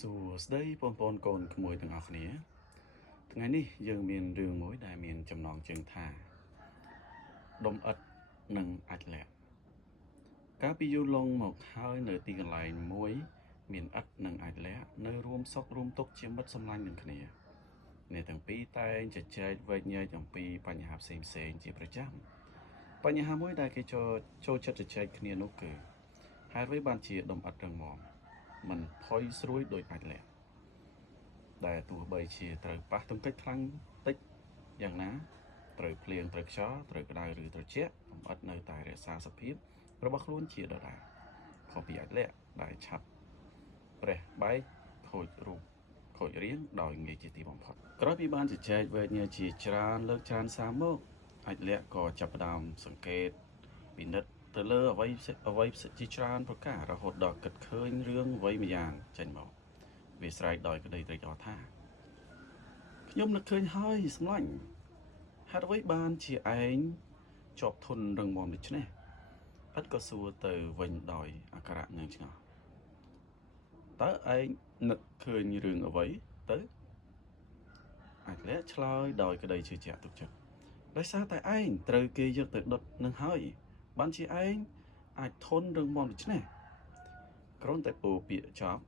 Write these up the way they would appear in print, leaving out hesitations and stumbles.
សួស្តីបងប្អូនកូនក្មួយទាំងអស់គ្នាថ្ងៃនេះយើងមានរឿងមួយដែលមានចំណងជើងថាដុំឥដ្ឋនិងអាចម៍លាក់កាលពីយូរលង់មកហើយនៅទីកន្លែងមួយមានឥដ្ឋនិងអាចម៍លាក់នៅរួមសុខរួមទុក្ខជាមិត្តសម្លាញ់នឹងគ្នាអ្នកទាំងពីរតែងជជែកវែកញែកអំពីបញ្ហាផ្សេងៗជាប្រចាំបញ្ហាមួយដែលគេចូលចិត្តជជែកគ្នានោះគឺហេតុអ្វីបានជាដុំឥដ្ឋរឹងមាំមិនផុយស្រួយដោយអាចម៍លាក់ដែលទោះបីជាត្រូវប៉ះទង្គិចខ្លាំងតិចយ៉ាងណាត្រូវភ្លៀងត្រូវខ្យល់ត្រូវក្តៅឬត្រជាក់លម្អិតនៅតែរក្សាសភាពរបស់ខ្លួនជាដដែលខុសពីអាចម៍លាក់ដែលឆាប់ប្រេះបែកខូចរូបខូចរាងដោយងាយជាទីបំផុតក្រោយពីបានជជែកវែកញែកជាច្រើនលើកច្រើនសារមកអាចម៍លាក់ក៏ចាប់ផ្ដើមសង្កេតពិនិត្យទៅលើអ្វីជាច្រើនប្រការរហូតដល់គិតឃើញរឿងអ្វីម្យ៉ាងចេញមកវាស្រែកដោយក្តីត្រេកអរថាខ្ញុំនឹកឃើញហើយសម្លាញ់ហេតុអ្វីបានជាឯងជាប់ធន់រឹងមាំដូច្នេះឥតក៏សួរទៅវិញដោយអាការៈងឿងឆ្ងល់តើឯងនឹកឃើញរឿងអ្វីទៅអាចម៍លាក់ឆ្លើយដោយក្តីជឿជាក់ទុកចិត្តដោយសារតែឯងត្រូវគេយកទៅដុតនឹងហើយបានជាឯងអាចធន់រឹងមាំដូច្នេះគ្រាន់តែពោលពាក្យចប់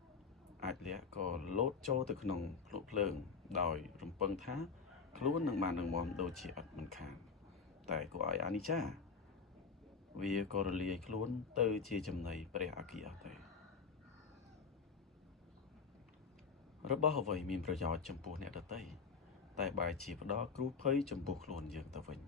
អាចម៍លាក់ក៏លោតចូលទៅក្នុងភ្លុកភ្លើងដោយរំពឹងថាខ្លួននឹងបានរឹងមាំដូចជាឥដ្ឋមិនខានតែគួរឲ្យអានិច្ចាវាក៏រលាយខ្លួនទៅជាចំណីព្រះអគ្គីអស់ទៅរបស់អ្វីមានប្រយោជន៍ចំពោះអ្នកដទៃតែបែរជាផ្ដល់គ្រោះភ័យចំពោះខ្លួនយើងទៅវិញ